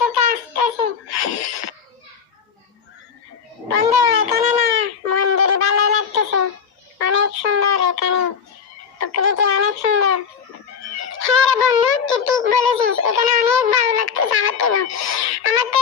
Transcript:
থেকে আসতেছি। বন্ধু এখানে না মন্দির ভালো লাগতেছে, অনেক সুন্দর এখানে, প্রকৃতি অনেক সুন্দর। হ্যাঁ রে বন্ধু, তুই ঠিক বলেছিস, এখানে অনেক ভালো লাগতেছে আমার থেকে। আমার তো